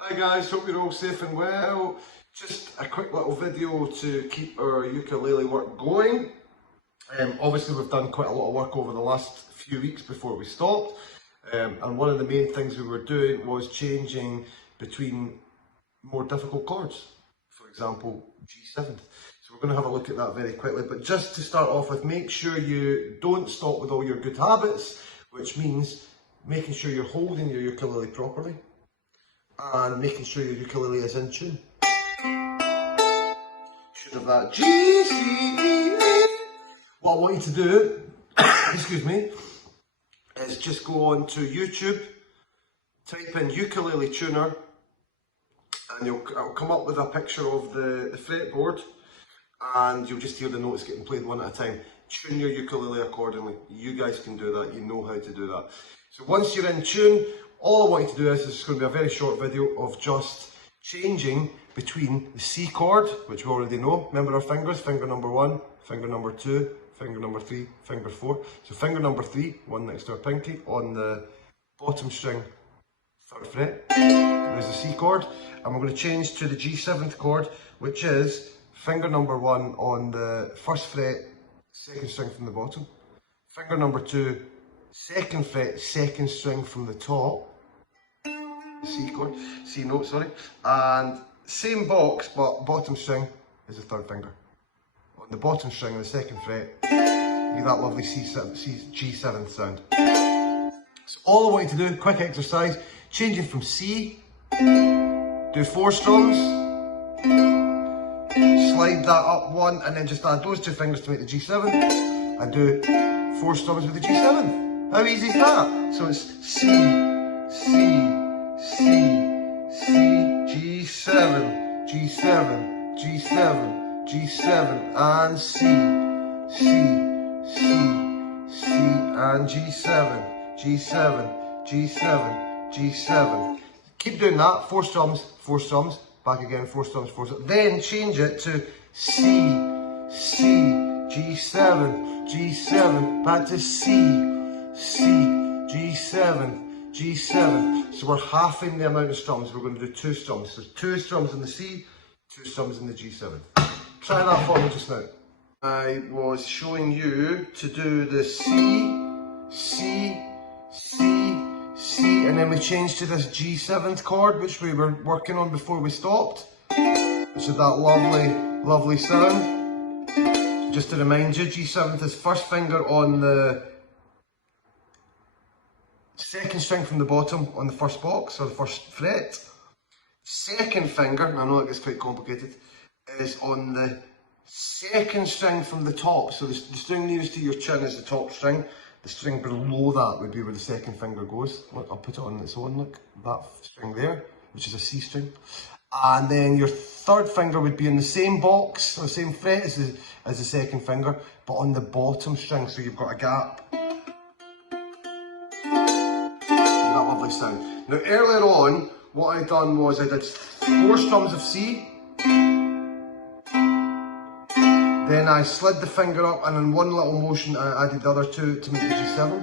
Hi guys, hope you're all safe and well. Just a quick little video to keep our ukulele work going. Obviously we've done quite a lot of work over the last few weeks before we stopped. And one of the main things we were doing was changing between more difficult chords. For example, G7. So we're going to have a look at that very quickly. But just to start off with, make sure you don't stop with all your good habits, which means making sure you're holding your ukulele properly and making sure your ukulele is in tune. Should have that G, C, E, A. What I want you to do, excuse me, is just go on to YouTube, type in ukulele tuner, and it'll come up with a picture of the fretboard, and you'll just hear the notes getting played one at a time. Tune your ukulele accordingly. You guys can do that, you know how to do that. So once you're in tune, all I want you to do is, it's going to be a very short video of just changing between the C chord, which we already know. Remember our fingers, finger number 1, finger number 2, finger number 3, finger 4. So finger number 3, one next to our pinky, on the bottom string, 3rd fret. There's the C chord. And we're going to change to the G7th chord, which is finger number 1 on the 1st fret, 2nd string from the bottom. Finger number 2, 2nd fret, 2nd string from the top. C chord, C note, sorry. And same box, but bottom string is the 3rd finger. On the bottom string of the 2nd fret, you get that lovely G7 sound. So all I want you to do, quick exercise, changing from C, do 4 strums, slide that up 1, and then just add those 2 fingers to make the G7, and do 4 strums with the G7. How easy is that? So it's C, C, C, C, G7, G7, G7, G7, and C, C, C, C, and G7, G7, G7, G7. Keep doing that, 4 strums, back again, 4 strums, 4 strums. Then change it to C, C, G7, G7, back to C, C, G7, G7. So we're halving the amount of strums. We're going to do 2 strums. So 2 strums in the C, 2 strums in the G7. Try that for me just now. I was showing you to do the C, C, C, C, and then we changed to this G7th chord, which we were working on before we stopped, which is that lovely, lovely sound. Just to remind you, G7th is 1st finger on the 2nd string from the bottom on the 1st box, or the 1st fret. 2nd finger, and I know it gets quite complicated, is on the 2nd string from the top. So the string nearest to your chin is the top string. The string below that would be where the 2nd finger goes. Look, I'll put it on its own, look, that string there, which is a C string. And then your 3rd finger would be in the same box, or the same fret as the 2nd finger, but on the bottom string, so you've got a gap. That lovely sound. Now earlier on, what I done was I did 4 strums of C, then I slid the finger up, and in one little motion I added the other 2 to make the G7.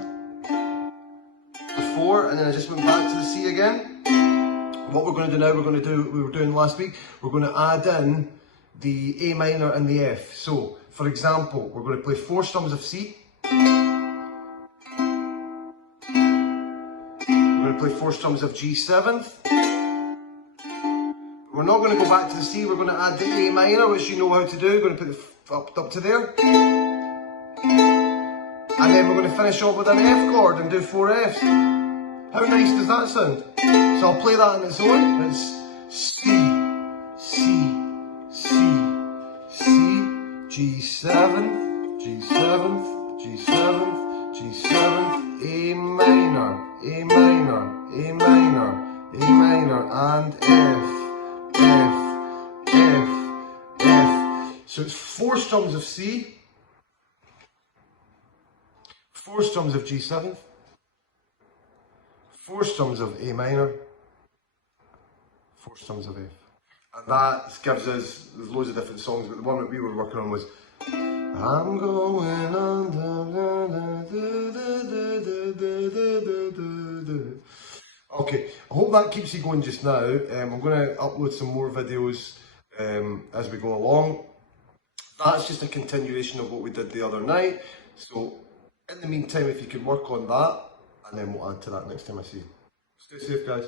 The 4, and then I just went back to the C again. What we're going to do now, we were doing last week, we're going to add in the A minor and the F. So, for example, we're going to play 4 strums of C. We're going to play 4 strums of G7th. We're not going to go back to the C, we're going to add the A minor, which you know how to do. We're going to put it up to there. And then we're going to finish off with an F chord and do 4 Fs. How nice does that sound? So I'll play that on its own. It's C, C, C, C, G7, G7, G7, G7, A minor, A minor, A minor, A minor, and F, F, F, F. So it's 4 strums of C, 4 strums of G7, 4 strums of A minor, 4 strums of F. And that gives us, there's loads of different songs, but the one that we were working on was I'm going on Okay, I hope that keeps you going just now. I'm going to upload some more videos as we go along. That's just a continuation of what we did the other night. So in the meantime, if you can work on that, and then we'll add to that next time I see you. Stay safe, guys.